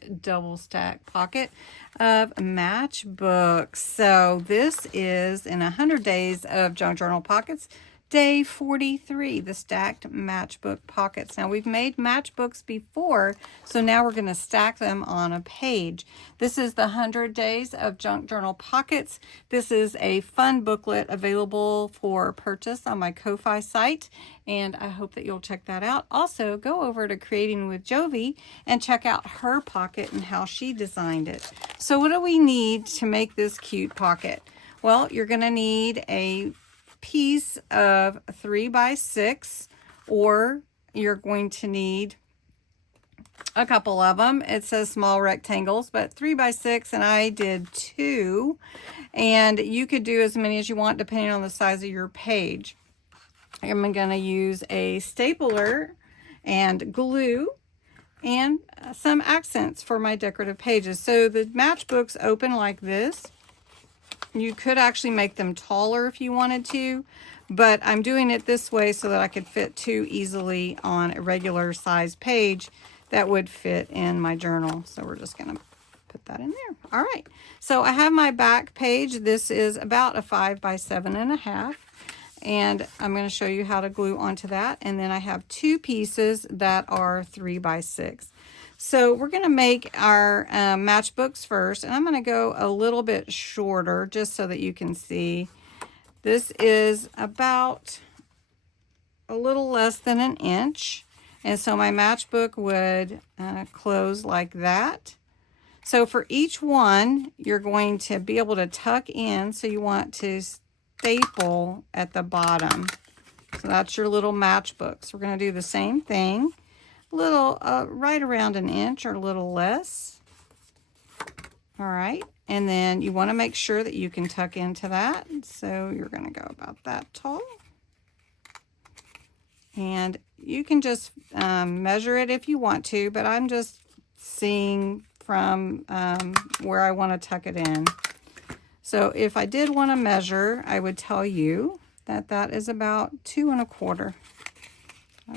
cute double stack pocket of Matchbook. So this is in 100 days of junk journal pockets, day 43, the stacked Matchbook pockets. Now we've made matchbooks before, so now we're going to stack them on a page. This is the 100 days of junk journal pockets. This is a fun booklet available for purchase on my Ko-Fi site, and I hope that you'll check that out. Also, go over to Creating with Jovi and check out her pocket and how she designed it. So what do we need to make this cute pocket? Well, you're going to need a piece of 3x6, or you're going to need a couple of them. It says small rectangles, but 3x6, and I did 2, and you could do as many as you want depending on the size of your page. I'm going to use a stapler and glue and some accents for my decorative pages. So the matchbooks open like this. You could actually make them taller if you wanted to, but I'm doing it this way so that I could fit 2 easily on a regular size page that would fit in my journal. So we're just going to put that in there. All right. So I have my back page. This is about a 5 by 7.5. And I'm going to show you how to glue onto that. And then I have 2 pieces that are 3x6. So we're going to make our matchbooks first, and I'm going to go a little bit shorter just so that you can see. This is about a little less than an inch, and so my matchbook would close like that. So for each one, you're going to be able to tuck in, so you want to staple at the bottom. So that's your little matchbooks. We're going to do the same thing. Little right around an inch or a little less. All right, and then you want to make sure that you can tuck into that, so you're going to go about that tall, and you can just measure it if you want to, but I'm just seeing from where I want to tuck it in. So if I did want to measure, I would tell you that that is about 2 1/4.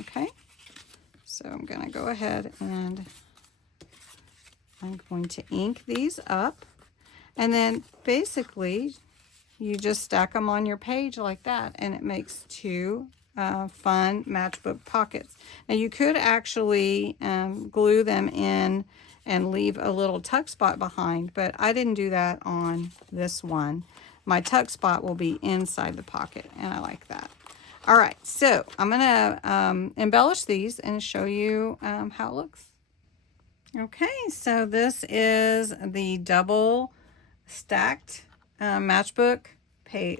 Okay. So I'm going to go ahead and I'm going to ink these up. And then basically you just stack them on your page like that, and it makes 2 fun matchbook pockets. Now you could actually glue them in and leave a little tuck spot behind, but I didn't do that on this one. My tuck spot will be inside the pocket, and I like that. All right, so I'm going to embellish these and show you how it looks. Okay, so this is the double stacked matchbook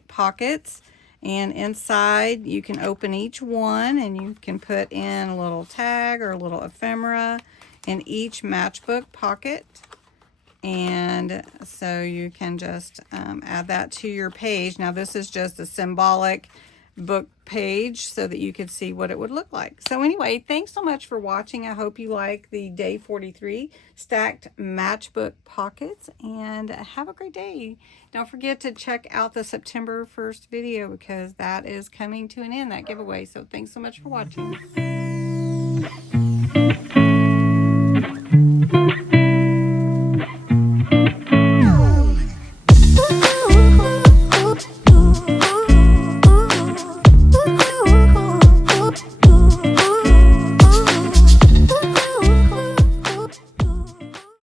pockets. And inside, you can open each one and you can put in a little tag or a little ephemera in each matchbook pocket. And so you can just add that to your page. Now, this is just a symbolic book page so that you could see what it would look like. So anyway, thanks so much for watching. I hope you like the day 43 stacked matchbook pockets, and have a great day. Don't forget to check out the September 1st video, because that is coming to an end, that giveaway. So thanks so much for watching.